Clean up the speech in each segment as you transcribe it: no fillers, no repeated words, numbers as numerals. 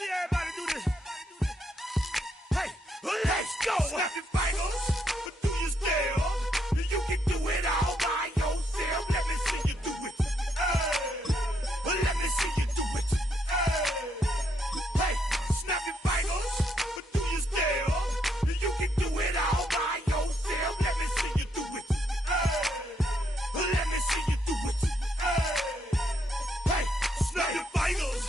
see everybody do this. Hey, let's go. Snap your fingers, do your stare. You can do it all by yourself. Let me see you do it. Let me see you do it. Hey, snap your fingers, do your stare. You can do it all by yourself. Let me see you do it. Let me see you do it. Hey, snap your fingers,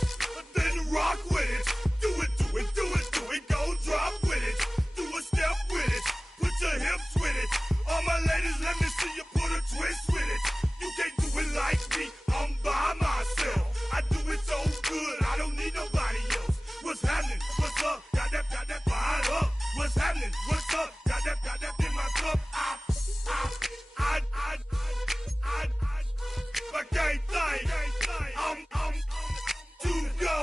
then rock with it. Do it, do it, do it, do it. Go drop with it. Do a step with it. Put your hips with it. All my ladies, let me see you put a twist with it. You can't do it like me. I'm by myself. I do it so good. I don't need nobody else. What's happening? What's up? Got that fired up. What's happening? What's up? Got that in my cup. I can't think. I'm too go.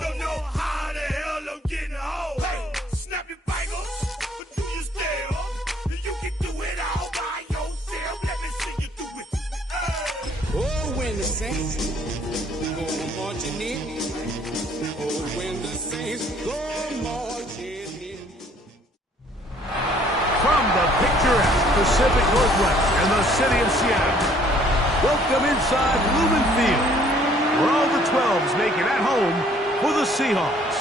Don't know how the hell I'm getting home. Hey, snap your fingers, do your stare. You can do it all by yourself. Let me see you do it. Oh, when the saints go marching in. Oh, when the saints go marching in. From the picturesque Pacific Northwest and the city of Seattle, welcome inside Lumen Field, where all the 12s make it at home for the Seahawks.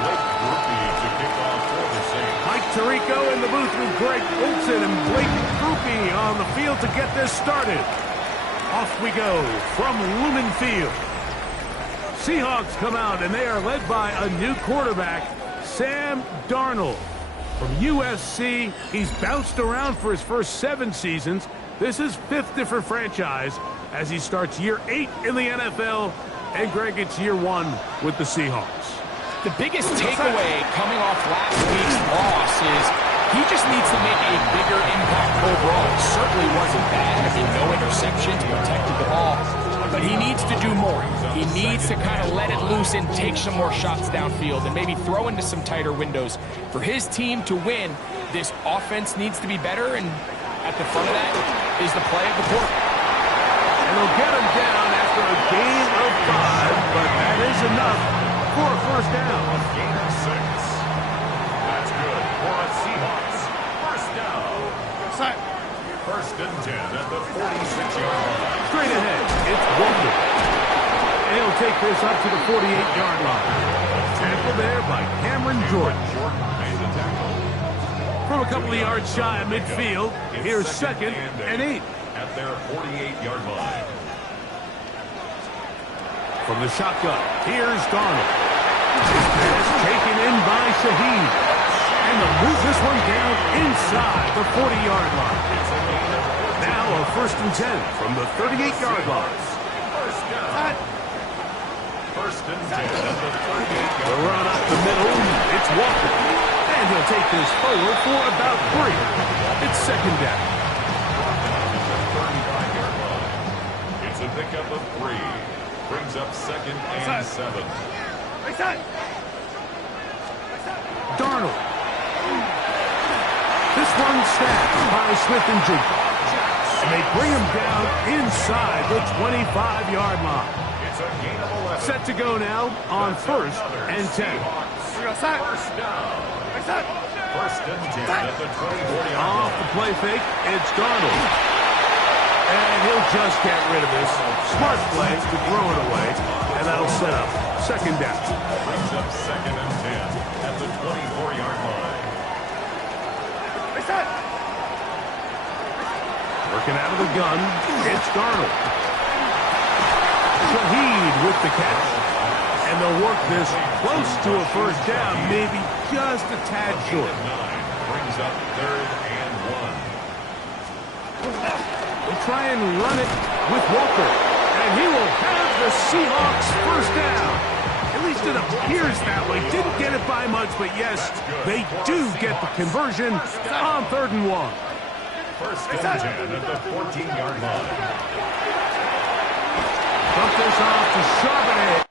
Blake Groupie to kick off for the Saints. Mike Tirico in the booth with Greg Olson and Blake Groupie on the field to get this started. Off we go from Lumen Field. Seahawks come out, and they are led by a new quarterback, Sam Darnold. From USC, he's bounced around for his first 7 seasons. This is 5th different franchise as he starts year 8 in the NFL. And Greg, it's year 1 with the Seahawks. The biggest takeaway coming off last week's loss is he just needs to make a bigger impact overall. It certainly wasn't bad. I mean, no interceptions, protected the ball. But he needs to do more. He needs to kind of let it loose and take some more shots downfield and maybe throw into some tighter windows. For his team to win, this offense needs to be better, and at the front of that is the play of the quarter. And they'll get him down after a gain of 5, but that is enough for a first down. Gain of 6. That's good for a Seahawks. First down. First and 10 at the 46-yard line. Straight ahead, it's Walker. And he'll take this up to the 48-yard line. Tackle there by Cameron Jordan. Made the tackle. From a couple of yards shy of midfield, here's second and 8. At their 48-yard line. From the shotgun, here's Darnold. His pass taken in by Shaheed. And they'll move this one down inside the 40-yard line. Now a first and 10 from the 38-yard line. First down. First and 10 at the 38-yard The line. run up the middle, it's Walker. And he'll take this forward for about 3. It's second down. It's a pickup of 3. Brings up second and 7. Darnold. This one snapped by Smith and Jigba. And they bring him down inside the 25-yard line. It's a gain of 11. Set to go now on first and 10. First down. First and 10 at the 24-yard Off line. the play fake, it's Darnold. And he'll just get rid of this. Smart play to throw it away. And that'll set up second down. Brings up second and 10 at the 24-yard line. Working out of the gun, it's Darnold. Shaheed with the catch. And they'll work this close to a first down, maybe just a tad short. 9 brings up third and 1. They'll try and run it with Walker. And he will have the Seahawks first down. At least it appears that way. Didn't get it by much, but yes, they do get the conversion on third and 1. First and 10 at the 14-yard line. Dump this off to Charbonnet.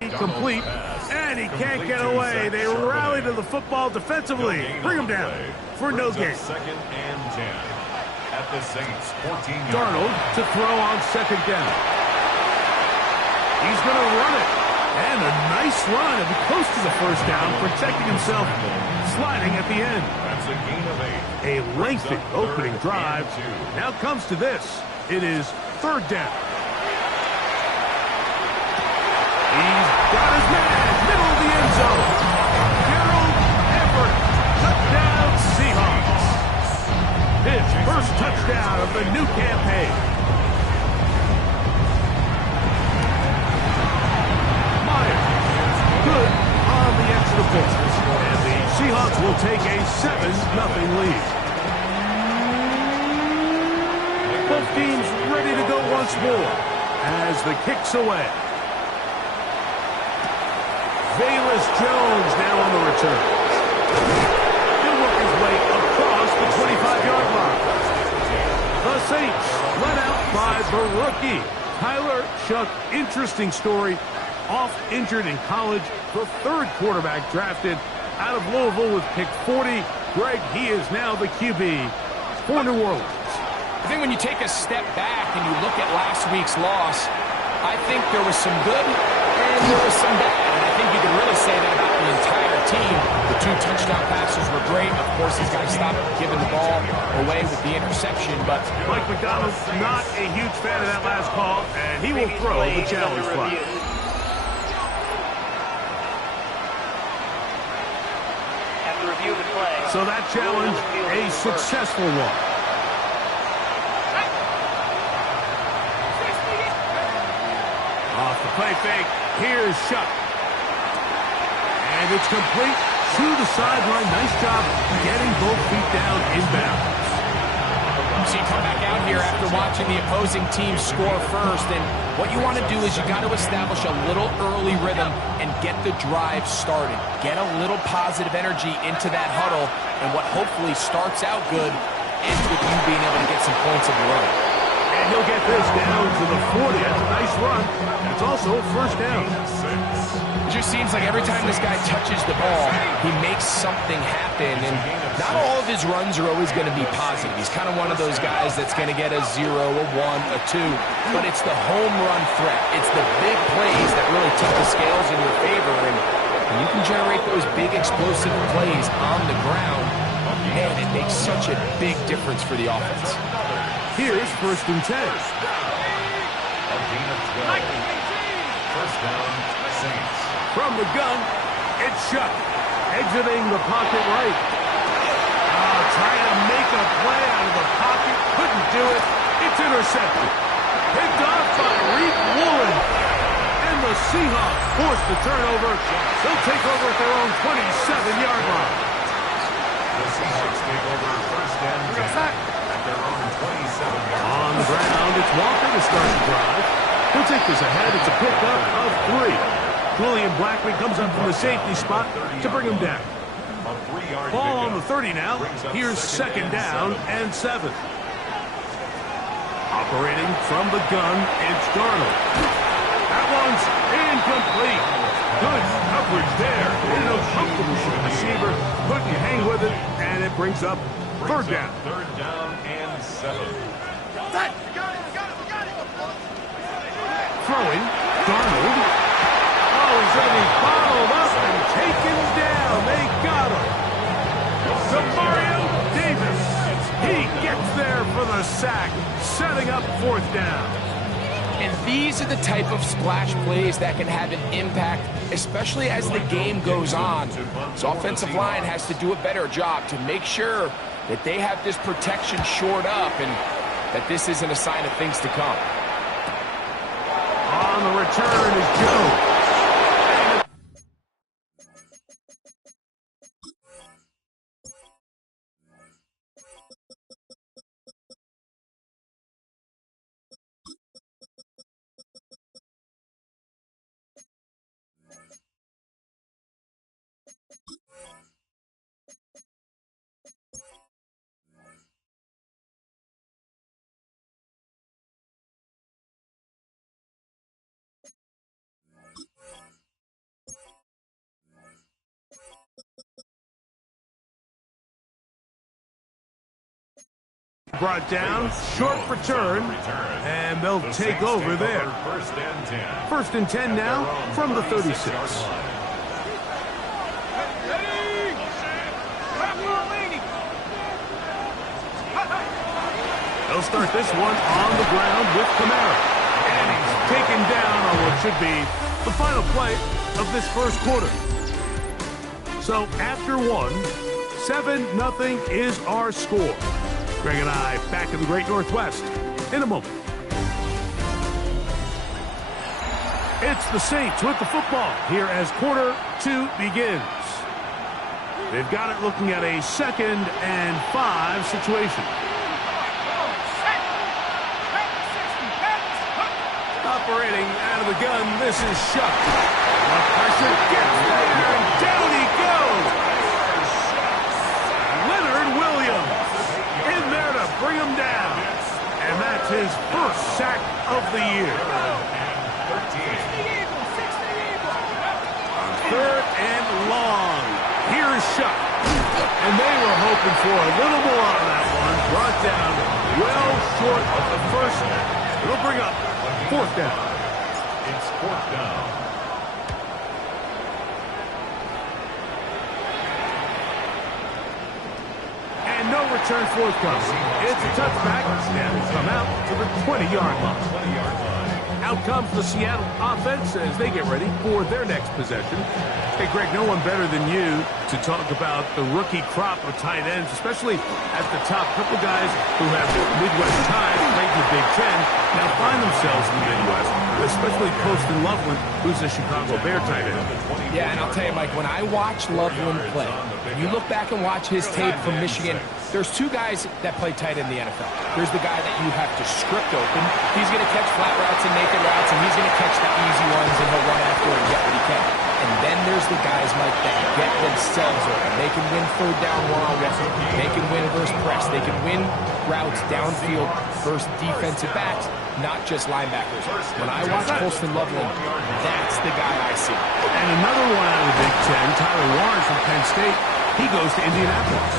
Complete, and he can't get away. They rally to the football defensively. Bring him down for no gain. Second and 10 at the Saints 14-yard Darnold to throw on second down. He's going to run it. And a nice run and close to the first down, protecting himself, sliding at the end. That's a gain of 8. A lengthy opening drive. Now comes to this. It is third down. He's got his man, middle of the end zone. Gerald Everett, touchdown Seahawks. His first touchdown of the new campaign. Good on the extra point. And the Seahawks will take a 7-0 lead. Both teams ready to go once more as the kick's away. Velus Jones now on the return. He'll work his way across the 25-yard line. The Saints led out by the rookie, Tyler Shough. Interesting story. Off injured in college, the third quarterback drafted out of Louisville with pick 40. Greg, he is now the QB for New Orleans. I think when you take a step back and you look at last week's loss, I think there was some good and there was some bad. And I think you could really say that about the entire team. The 2 touchdown passes were great. Of course, he's got to stop giving the ball away with the interception. But Mike McDonald's not a huge fan of that last call, and he will throw the challenge flag. So that challenge, a successful one. Off the play fake, here's Shough. And it's complete to the sideline. Nice job getting both feet down inbounds. so you come back out here after watching the opposing team score first, and what you want to do is you got to establish a little early rhythm and get the drive started. Get a little positive energy into that huddle, and what hopefully starts out good ends with you being able to get some points of your own. And he'll get this down to the 40. That's a nice run. It's also first down. It just seems like every time this guy touches the ball, he makes something happen, and not all of his runs are always going to be positive. He's kind of one of those guys that's going to get a 0, a 1, a 2, but it's the home run threat. It's the big plays that really tip the scales in your favor, and when you can generate those big explosive plays on the ground, man, it makes such a big difference for the offense. Here's first and 10. First down, Saints. From the gun, it's Shough. Exiting the pocket right. Trying to make a play out of the pocket. Couldn't do it. It's intercepted. Picked off by Reed Woolen. And the Seahawks force the turnover. They'll take over at their own 27-yard line. The Seahawks take over first and 10 at their own 27-yard line. On the ground, it's Walker to start the drive. He'll take this ahead. It's a pickup of 3. Julian Blackman comes up from the safety spot to bring him down. Ball on the 30 now. Here's second down and 7. Operating from the gun, it's Darnold. That one's incomplete. Good coverage there. In a comfortable receiver. Couldn't hang with it, and it brings up third down. Third down and 7. Throwing, Darnold. Oh, he's going to be bottled up and taken down. They got him. To Mario Davis. He gets there for the sack, setting up fourth down. And these are the type of splash plays that can have an impact, especially as the game goes on. So offensive line has to do a better job to make sure that they have this protection shored up and that this isn't a sign of things to come. On the return is Jones. Brought down, short return, and they'll take over there. First and 10 now from the 36. They'll start this one on the ground with Kamara. And he's taken down on what should be the final play of this first quarter. So after one, 7-0 is our score. Greg and I back in the Great Northwest in a moment. It's the Saints with the football here as quarter 2 begins. They've got it looking at a 2nd and 5 situation. Operating out of the gun, this is Shuck. The pressure gets there, and down he goes. Leonard Williams in there to bring him down. And that's his first sack of the year. 3rd and long. Here's Shuck. And they were hoping for a little more on that one. Brought down well short of the first. It'll bring up 4th down. It's 4th down. And no return forthcoming. It's a touchback, and will come out to the 20-yard line. Out comes the Seattle offense as they get ready for their next possession. Hey, Greg, no one better than you to talk about the rookie crop of tight ends, especially at the top. Couple guys who have Midwest ties, played in the Big Ten, now find themselves in the Midwest, especially Poston Loveland, who's a Chicago Bear tight end. Yeah, and I'll tell you, Mike, when I watch Loveland play, you look back and watch his tape from Michigan, there's 2 guys that play tight in the NFL. There's the guy that you have to script open. He's going to catch flat routes and naked routes, and he's going to catch the easy ones, and he'll run after and get what he can. And then there's the guys, Mike, that get themselves open. They can win 3rd down one-on-one. They can win versus press. They can win routes downfield versus defensive backs, not just linebackers. When I watch Poston Loveland, that's the guy I see. And another one out of the Big Ten, Tyler Warren from Penn State. He goes to Indianapolis.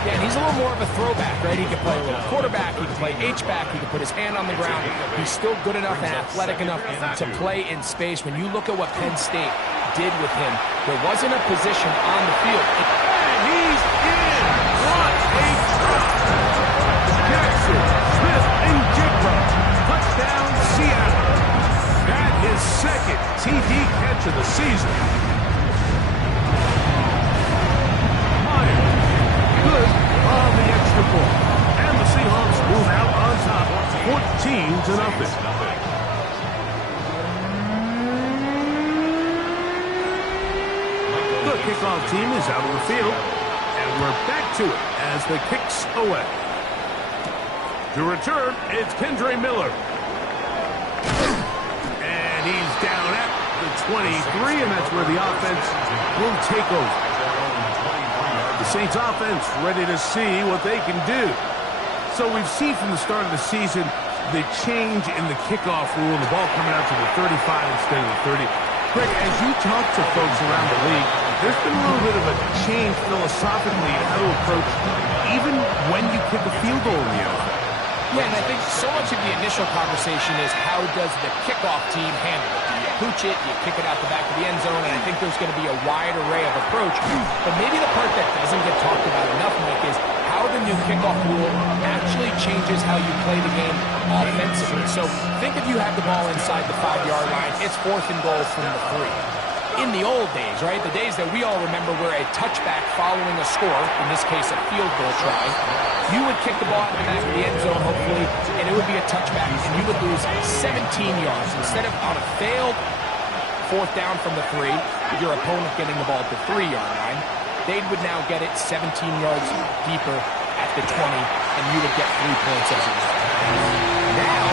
Yeah, and he's a little more of a throwback, right? He can play a little quarterback, he can play H-back, he can put his hand on the ground. He's still good enough and athletic enough to play in space. When you look at what Penn State did with him, there wasn't a position on the field. And he's in! What a drop! Jackson, Smith, and Jigba. Touchdown, Seattle. That is 2nd TD catch of the season. Good on the extra point. And the Seahawks move out on top, 14-0. The kickoff team is out on the field, and we're back to it as the kicks away. To return, it's Kendre Miller. And he's down at the 23, and that's where the offense will take over. The Saints offense ready to see what they can do. So we've seen from the start of the season the change in the kickoff rule, the ball coming out to the 35 instead of the 30. Greg, as you talk to folks around the league, there's been a little bit of a change philosophically in how to approach even when you kick a field goal in the NFL. Yeah, and I think so much of the initial conversation is how does the kickoff team handle it? Do you pooch it? Do you kick it out the back of the end zone? And I think there's going to be a wide array of approach. But maybe the part that doesn't get talked about enough, Mike, is how the new kickoff rule actually changes how you play the game offensively. So think if you have the ball inside the 5-yard line, it's 4th and goal from the 3. In the old days, right, the days that we all remember were a touchback following a score, in this case a field goal try, you would kick the ball out of the back of the end zone, hopefully, and it would be a touchback, and you would lose 17 yards. Instead of on a failed 4th down from the 3, your opponent getting the ball at the 3-yard line, they would now get it 17 yards deeper at the 20, and you would get 3 points as a result. Now,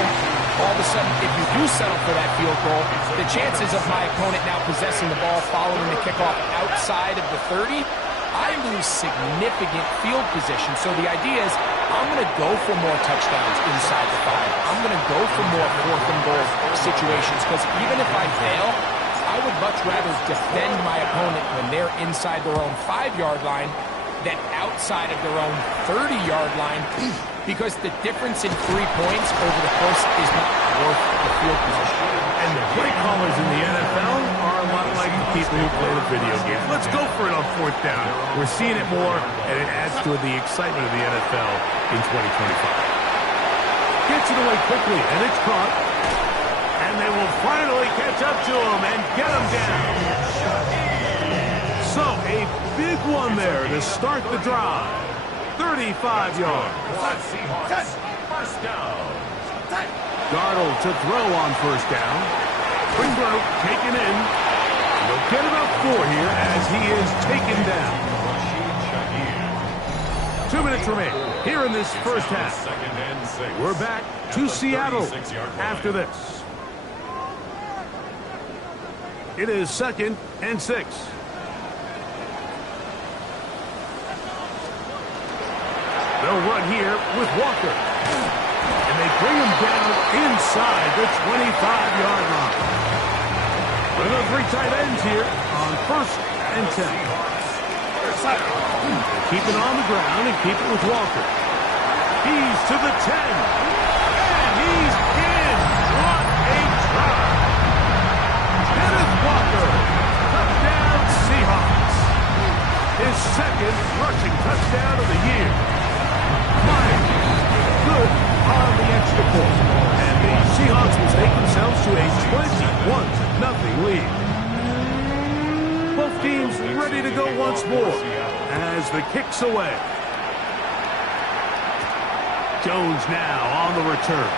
all of a sudden, if you do settle for that field goal, the chances of my opponent now possessing the ball following the kickoff outside of the 30, I lose significant field position. So the idea is I'm going to go for more touchdowns inside the 5. I'm going to go for more 4th and goal situations because even if I fail, I would much rather defend my opponent when they're inside their own 5-yard line than outside of their own 30-yard line because the difference in 3 points over the course is not worth the field position. And the play callers in the NFL are a lot like the people who play the video games. Let's go for it on 4th down. We're seeing it more, and it adds to the excitement of the NFL in 2025. Gets it away quickly, and it's caught. And they will finally catch up to him and get him down. So, a big one there to start the drive. 35 yards. First down. Darnold to throw on 1st down. Quick throw, taken in. They'll get about 4 here as he is taken down. 2 minutes remain here in this first half. We're back to Seattle after this. It is 2nd and 6. They'll run here with Walker. And they bring him down inside the 25-yard line. One of the 3 tight ends here on 1st and 10. Keep it on the ground and keep it with Walker. He's to the 10. And he's in. What a try. Kenneth Walker. Touchdown Seahawks. His 2nd rushing touchdown of the year. Myers. Good on the extra point. And the Seahawks will take themselves to a 21-0 lead. Both teams ready to go once more as the kick's away. Jones now on the return.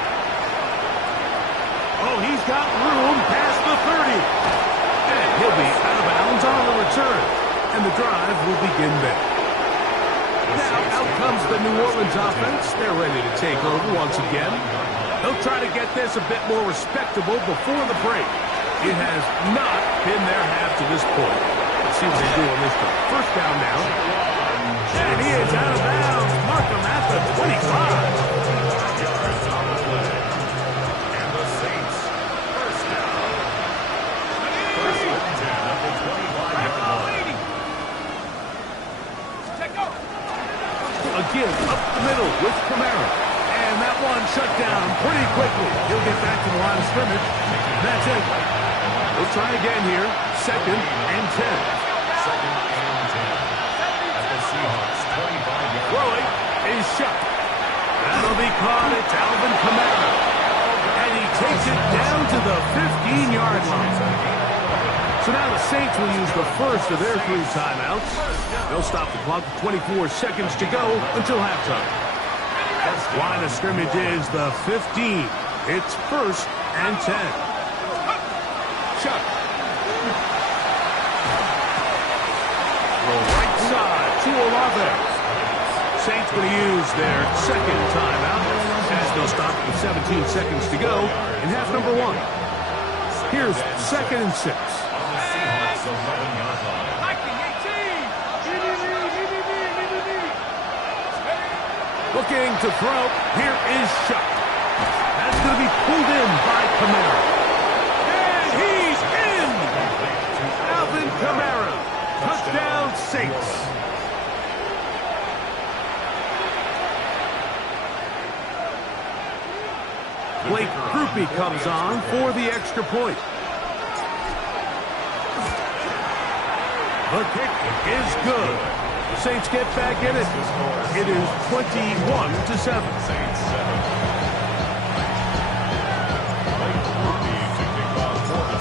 Oh, he's got room past the 30. And he'll be out of bounds on the return. And the drive will begin there. Now out comes the New Orleans offense. They're ready to take over once again. They'll try to get this a bit more respectable before the break. It has not been their half to this point. Let's see what they do on this one. 1st down now. And he is out of bounds. Mark him at the 25. And the Saints, first down. First and 10 at the 25-yard line. Again, up the middle with Camara. And that one shut down pretty quickly. He'll get back to the line of scrimmage. That's it. We'll try again here. 2nd and 10. 2nd and 10 at the Seahawks 25-yard line. Throwing is shut. That'll be caught. It's Alvin Kamara. And he takes it down to the 15-yard line. So now the Saints will use the first of their 3 timeouts. They'll stop the clock with 24 seconds to go until halftime. Line of scrimmage is the 15. It's 1st and 10. Chuck. Roll right side to Olave. Saints going to use their 2nd timeout as they'll stop with 17 seconds to go in half number 1. Here's 2nd and 6. Looking to throw. Here is Shuck. That's going to be pulled in by Kamara. And he's in! Alvin Kamara. Touchdown Saints. Blake Grupe comes on for the extra point. The kick is good. The Saints get back in it. It is 21-7.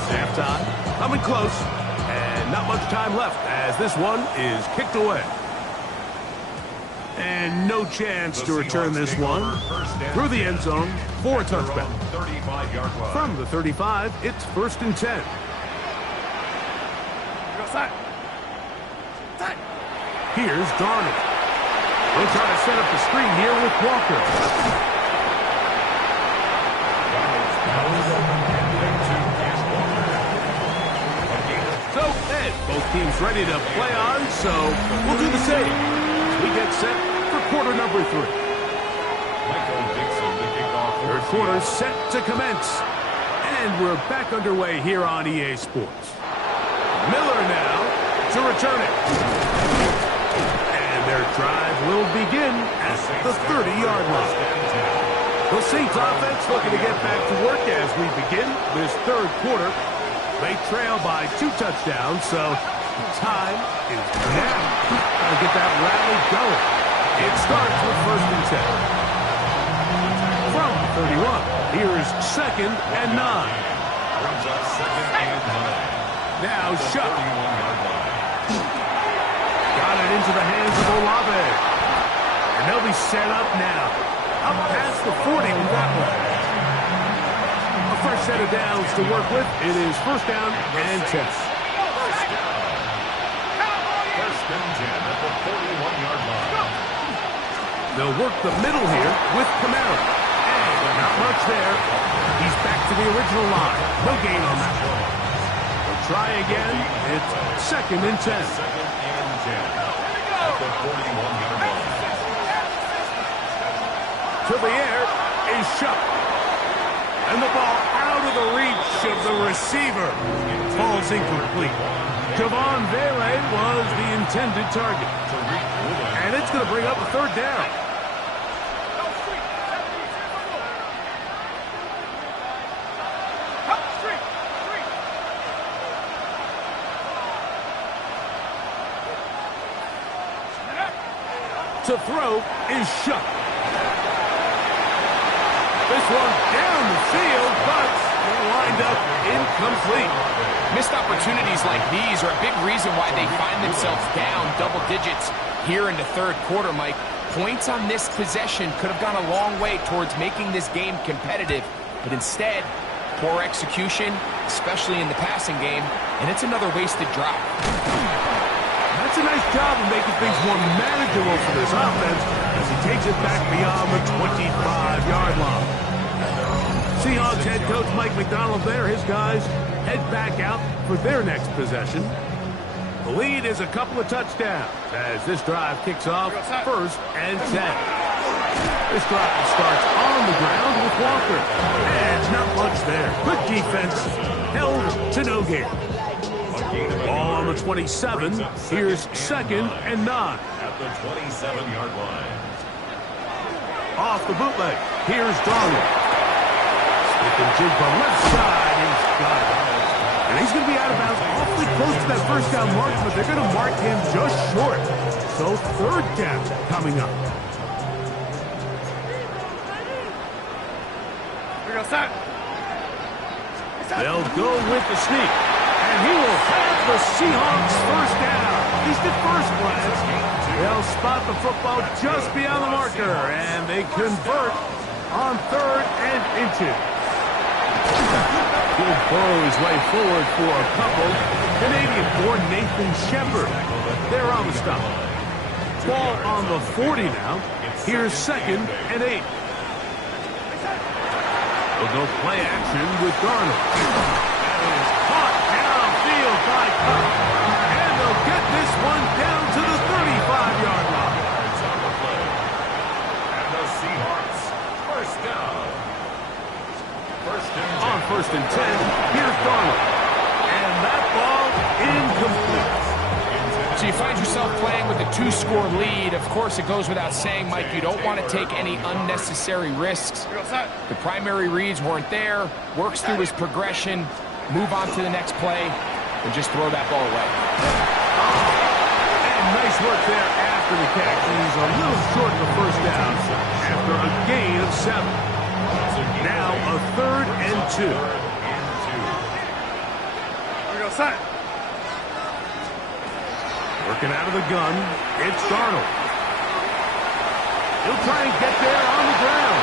Halftime, coming close, and not much time left as this one is kicked away. And no chance to return this one through the end zone for a touchback. From the 35, it's 1st and 10. Here's Darnold. They'll try to set up the screen here with Walker. So, Ed, both teams ready to play on, so we'll do the same. We get set for quarter number 3. Third quarter set to commence. And we're back underway here on EA Sports. Miller now to return it. And Their drive will begin at the 30-yard line. The Saints offense looking to get back to work as we begin this third quarter. They trail by 2 touchdowns, so time is now. Gotta get that rally going. It starts with 1st and 10. From 31, here's 2nd and 9. Brings up 2nd and 9. Now Shuck. 31-yard line. Got it into the hands of Olave. And they'll be set up now. Up past the 40 with that one. A fresh set of downs to work with. It is 1st down and 10. 1st and 10 at the 41-yard line. They'll work the middle here with Kamara. And not much there. He's back to the original line. No gain on that one. They'll try again. It's 2nd and 10. 2nd and 10 at the 41-yard line. To the air is Shuck. And the ball out of the reach of the receiver. Falls incomplete. Javon Vele was the intended target. And it's going to bring up a 3rd down. To throw is Shuck. This one down the field, but lined up incomplete. Missed opportunities like these are a big reason why they find themselves down double digits here in the third quarter, Mike. Points on this possession could have gone a long way towards making this game competitive, but instead, poor execution, especially in the passing game, and it's another wasted drive. That's a nice job of making things more manageable for this offense as he takes it back beyond the 25-yard line. Seahawks head coach Mike McDonald there. His guys head back out for their next possession. The lead is a couple of touchdowns as this drive kicks off 1st and 10. This drive starts on the ground with Walker. And not much there. Good defense. Held to no gain. Ball on the 27. Here's 2nd and 9. At the 27-yard line. Off the bootleg. Here's Darnold. Stick and jig from left side. He's got it. And he's going to be out of bounds awfully close to that 1st down mark, but they're going to mark him just short. So 3rd down coming up. They'll go with the sneak. And he will have the Seahawks 1st down. At least at first glance. They'll spot the football just beyond the marker. And they convert on 3rd and inches. He'll burrow his way forward for a couple. Canadian-born Nathan Shepard. They're on the stop. Ball on the 40 now. Here's 2nd and 8. They'll go play action with Darnold. That is caught downfield by Cup. And they'll get this one down to the 35-yard line. And the Seahawks 1st down. 1st and 10. On 1st and 10, here's Darnold. And that ball incomplete. So you find yourself playing with a 2-score lead. Of course, it goes without saying, Mike, you don't want to take any unnecessary risks. The primary reads weren't there. Works through his progression. Move on to the next play. And just throw that ball away. And nice work there after the catch. He's a little short of the 1st down after a gain of 7. Now a 3rd and 2. Working out of the gun, it's Darnold. He'll try and get there on the ground.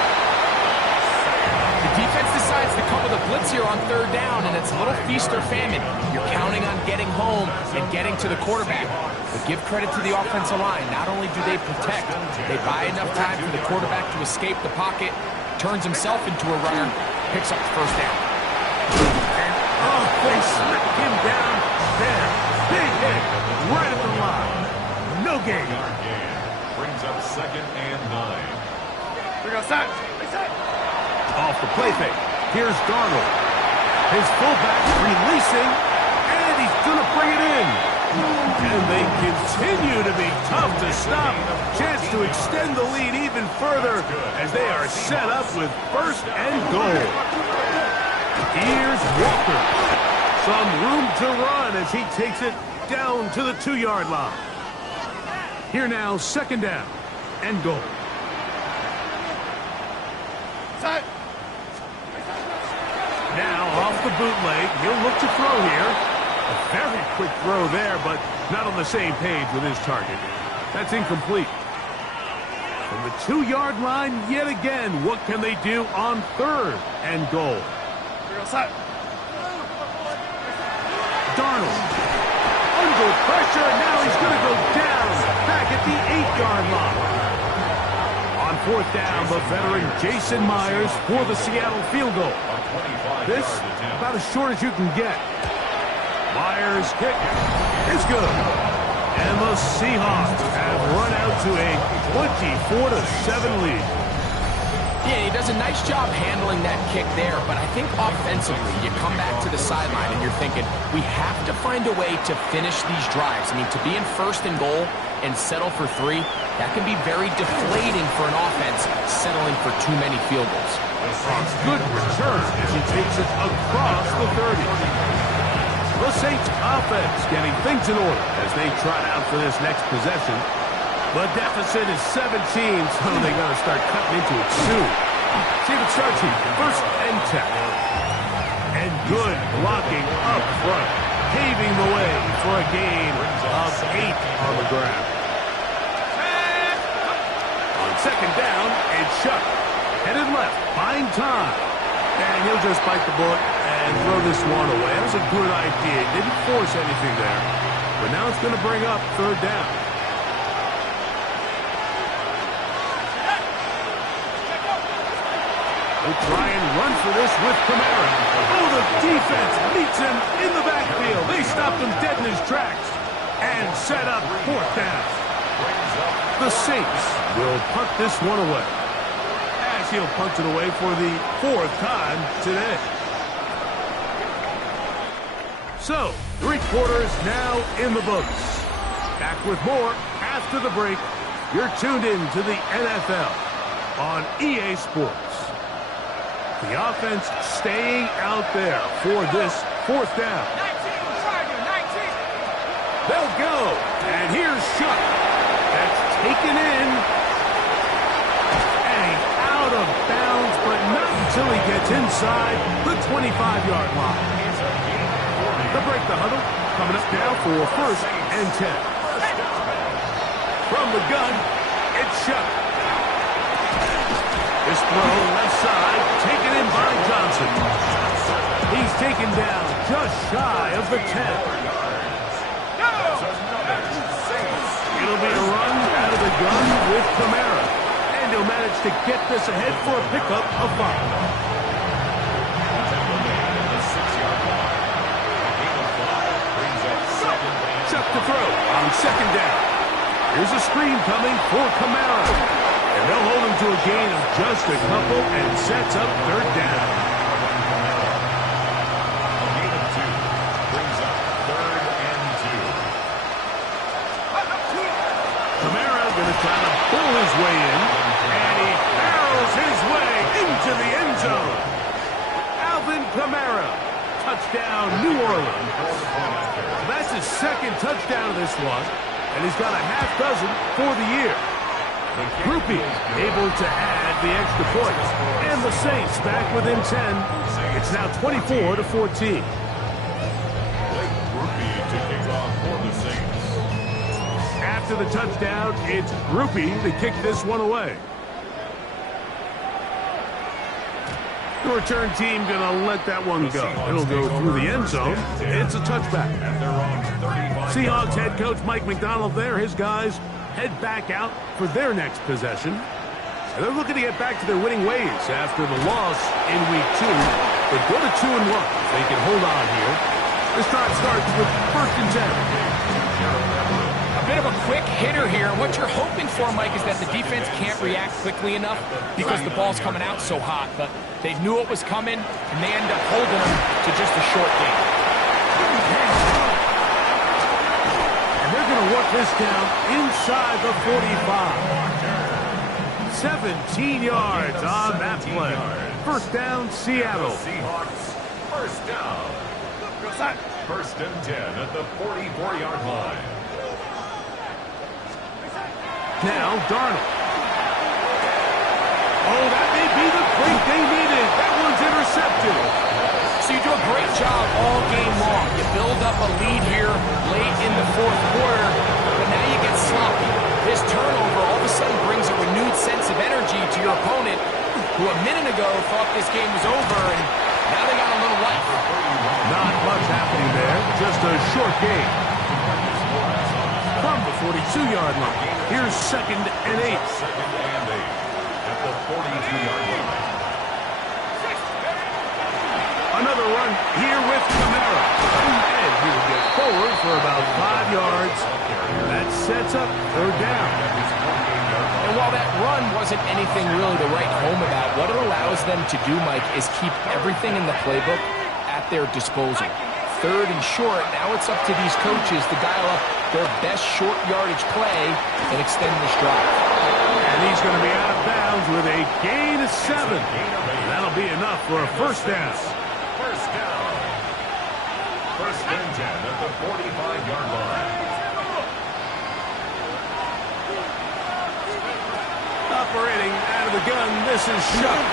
The defense decides to come with a blitz here on 3rd down, and it's a little feast or famine. You're counting on getting home and getting to the quarterback. But give credit to the offensive line. Not only do they protect, they buy enough time for the quarterback to escape the pocket, turns himself into a runner, picks up the 1st down. And, they slipped him down there. Big hit right at the line. No gain. Brings up 2nd and 9. Off the play fake. Here's Darnold. His fullback releasing, and he's going to bring it in. And they continue to be tough to stop. Chance to extend the lead even further as they are set up with first and goal. Here's Walker. Some room to run as he takes it down to the 2-yard line. Here now, second down and goal. Now off the bootleg, he'll look to throw here. A very quick throw there, but not on the same page with his target. That's incomplete. From the 2-yard line yet again, what can they do on third and goal? Darnold. Under pressure, now he's going to go down. Back at the 8-yard line. On fourth down, the veteran Jason Myers for the Seattle field goal. This, about as short as you can get. Myers' kick is good. And the Seahawks have run out to a 24-7 lead. Yeah, he does a nice job handling that kick there, but I think offensively, you come back to the sideline and you're thinking, we have to find a way to finish these drives. I mean, to be in first and goal and settle for 3, that can be very deflating for an offense settling for too many field goals. Good return as he takes it across the 30. The Saints offense getting things in order as they trot out for this next possession. The deficit is 17, so they got to start cutting into it soon. See if it starts here. First and 10. And good blocking up front, paving the way for a gain of 8 on the ground. On second down, it's Chuck. Headed left, buying time. And he'll just bite the bullet and throw this one away. That was a good idea. Didn't force anything there. But now it's going to bring up third down. They'll try and run for this with Kamara. Oh, the defense meets him in the backfield. They stopped him dead in his tracks and set up fourth down. The Saints will punt this one away. As he'll punt it away for the 4th time today. So, 3 quarters now in the books. Back with more after the break. You're tuned in to the NFL on EA Sports. The offense staying out there for this 4th down. 19. They'll go. And here's Shuck. That's taken in. And he's out of bounds, but not until he gets inside the 25-yard line. They'll break the huddle. Coming up now for first and 10. From the gun, it's Shuck. This throw left side, taken in by Johnson. He's taken down just shy of the 10. It'll be a run out of the gun with Kamara. And he'll manage to get this ahead for a pickup of 5. Chuck to throw on second down. Here's a screen coming for Kamara. And they'll hold him to a gain of just a couple and sets up third down. A gain of 2 brings up 3rd and 2. Kamara going to try to pull his way in, and he barrels his way into the end zone. Alvin Kamara, touchdown New Orleans. That's his 2nd touchdown of this one, and he's got a half dozen for the year. Groupie able to add the extra points. And the Saints back within 10. It's now 24-14. Groupie to kick off for the Saints. After the touchdown, it's Groupie to kick this one away. The return team going to let that one go. It'll go through the end zone. It's a touchback. Seahawks head coach Mike McDonald there. His guys head back out for their next possession. And they're looking to get back to their winning ways after the loss in week 2. They go to 2-1. They can hold on here. This drive starts with first and 10. A bit of a quick hitter here. What you're hoping for, Mike, is that the defense can't react quickly enough because the ball's coming out so hot. But they knew it was coming, and they end up holding them to just a short game. They're going to work this down inside the 45. 17 yards on that play. First down, Seattle. Seahawks, first down. First and 10 at the 44-yard line. Now, Darnold. Oh, that may be the break they needed. That one's intercepted. So you do a great job all game long. You build up a lead here late in the fourth quarter, but now you get sloppy. This turnover all of a sudden brings a renewed sense of energy to your opponent, who a minute ago thought this game was over, and now they got a little life. Not much happening there. Just a short game. From the 42-yard line, here's 2nd and 8. 2nd and 8 at the 42-yard line. Another run here with Kamara. And he will get forward for about 5 yards. That sets up 3rd down. And while that run wasn't anything really to write home about, what it allows them to do, Mike, is keep everything in the playbook at their disposal. 3rd and short, now it's up to these coaches to dial up their best short yardage play and extend this drive. And he's going to be out of bounds with a gain of 7. That'll be enough for a first down. First down. First and 10 at the 45-yard line. Operating out of the gun, this is Shuck.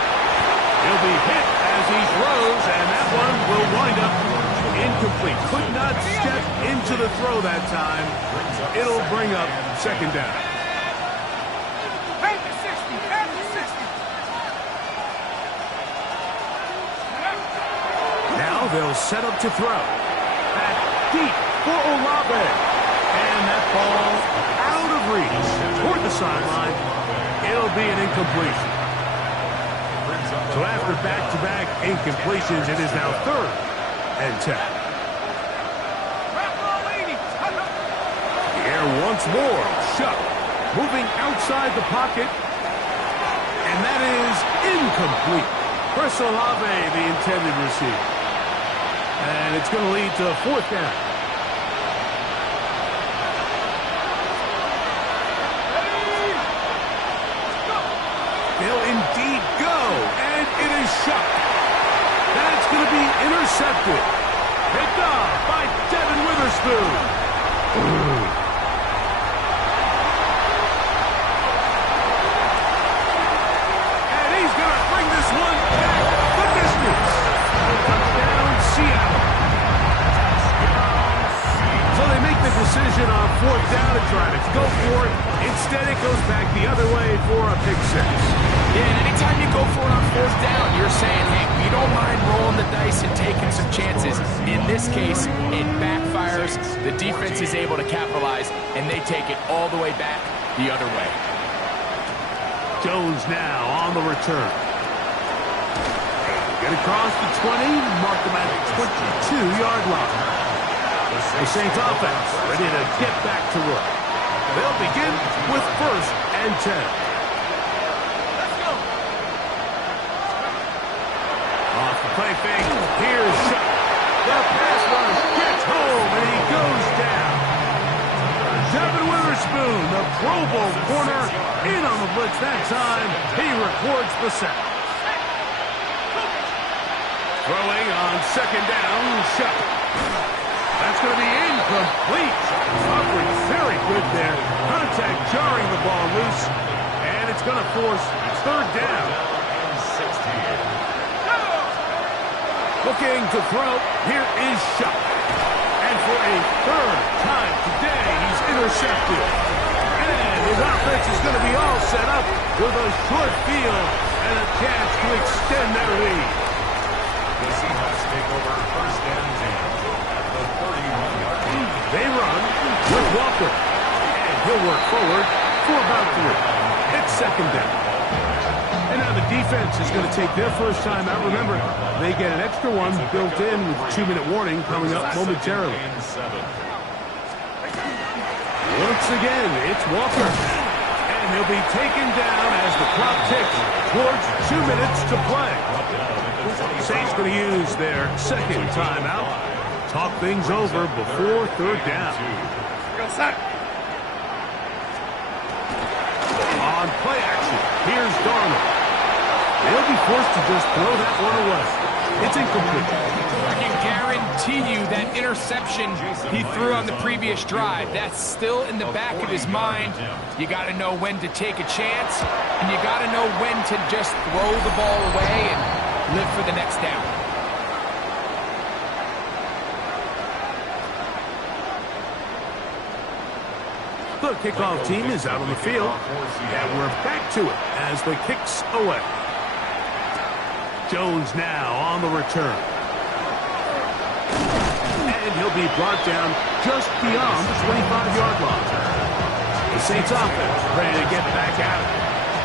He'll be hit as he throws, and that one will wind up incomplete. Could not step into the throw that time. It'll bring up 2nd down. Now they'll set up to throw. Back deep for Olave. And that ball out of reach toward the sideline. It'll be an incompletion. So after back-to-back incompletions, it is now 3rd and 10. The air once more. Shuck moving outside the pocket. And that is incomplete. Chris Olave, the intended receiver. And it's going to lead to a 4th down. They'll indeed go, and it is Shuck. That's going to be intercepted. Picked off by Devin Witherspoon. And he's going to bring this one back the distance. Touchdown, Seattle. So they make the decision on 4th down to try to go for it. Instead, it goes back the other way for a pick 6. Yeah, and anytime you go for it on 4th down, you're saying, hey, we don't mind rolling the dice and taking some chances. In this case, it backfires. The defense is able to capitalize, and they take it all the way back the other way. Jones now on the return. Get across the 20, mark them at the 22-yard line. The Saints offense ready to get back to work. They'll begin with 1st and 10. Off the play fake, here's Shuck. The pass rush gets home, and he goes down. Devin Witherspoon, the Pro Bowl corner, in on the blitz that time. He records the sack. Throwing on 2nd down, Shuck. That's going to be incomplete. Coverage very good there. Contact jarring the ball loose, and it's going to force 3rd down. Looking to throw, here is Shuck. And for a 3rd time today, he's intercepted. And his offense is going to be all set up with a short field and a chance to extend their lead. The Seahawks take over 1st and 10 at the 31-yard line. They run with Walker. And he'll work forward for about 3. It's 2nd down. And now the defense is going to take their first time out. Remember, they get an extra one built in with a 2-minute warning coming up momentarily. Once again, it's Walker. And he'll be taken down as the clock ticks towards 2 minutes to play. Saints going to use their 2nd timeout. Talk things over before 3rd down. On play action, here's Darnold. They'll be forced to just throw that one away. It's incomplete. I can guarantee you that interception he threw on the previous drive, that's still in the back of his mind. You got to know when to take a chance, and you got to know when to just throw the ball away and live for the next down. The kickoff team is out on the field, and we're back to it as the kick's away. Jones now on the return. And he'll be brought down just beyond the 25-yard line. The Saints offense ready to get back at it.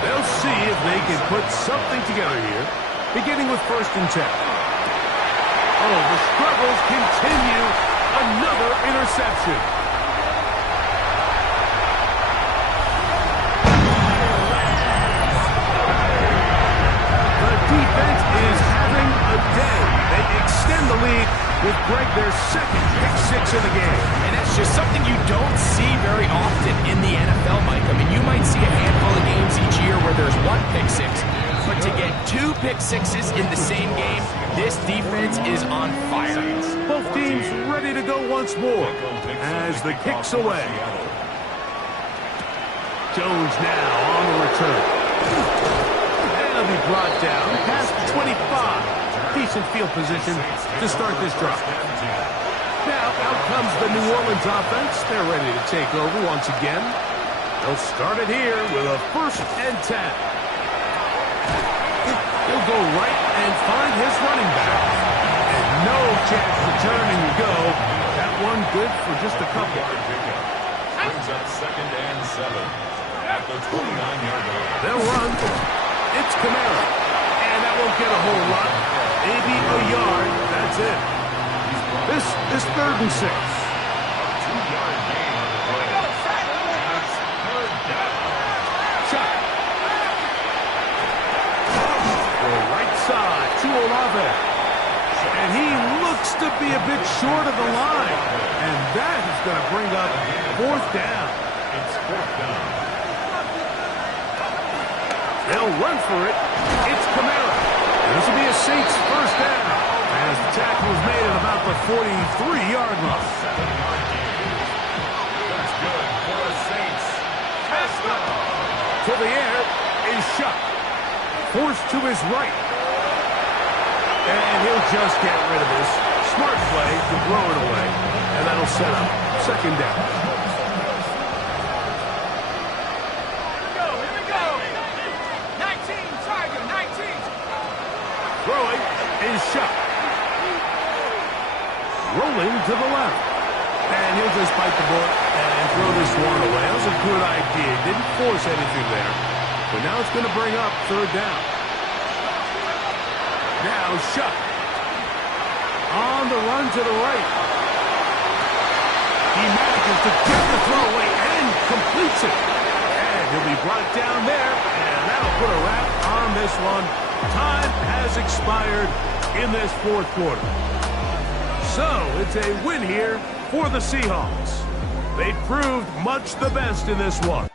They'll see if they can put something together here, beginning with 1st and 10. Oh, the struggles continue. Another interception. Defense is having a day. They extend the lead with Greg their 2nd pick-6 in the game. And that's just something you don't see very often in the NFL, Mike. I mean, you might see a handful of games each year where there's 1 pick-6, but to get 2 pick-6s in the same game, this defense is on fire. Both teams ready to go once more as the kick's away. Jones now on the return. He'll be brought down past 25. Decent field position to start this drive. Now out comes the New Orleans offense. They're ready to take over once again. They'll start it here with a 1st and 10. He'll go right and find his running back. And no chance to turn and go. That one good for just a couple. Brings up 2nd and 7 at the 29-yard line. They'll run. It's Kamara. And that won't get a whole lot. Maybe a yard. That's it. This is 3rd and 6. 2-yard gain on the play. That's 3rd down. Shot. The right side to Olave. And he looks to be a bit short of the line. And that is going to bring up 4th down. It's 4th down. They'll run for it. It's Kamara. This will be a Saints 1st down as the tackle is made at about the 43-yard line. 7-yard gain. That's good for the Saints. Touchdown. To the air is shot. Forced to his right. And he'll just get rid of this. Smart play to throw it away. And that'll set up 2nd down. Throwing is shot. Rolling to the left. And he'll just bite the bullet and throw this one away. That was a good idea. Didn't force anything there. But now it's going to bring up 3rd down. Now shot. On the run to the right. He manages to get the throw away and completes it. And he'll be brought down there. And that'll put a wrap on this one. Time has expired in this 4th quarter. So, it's a win here for the Seahawks. They proved much the best in this one.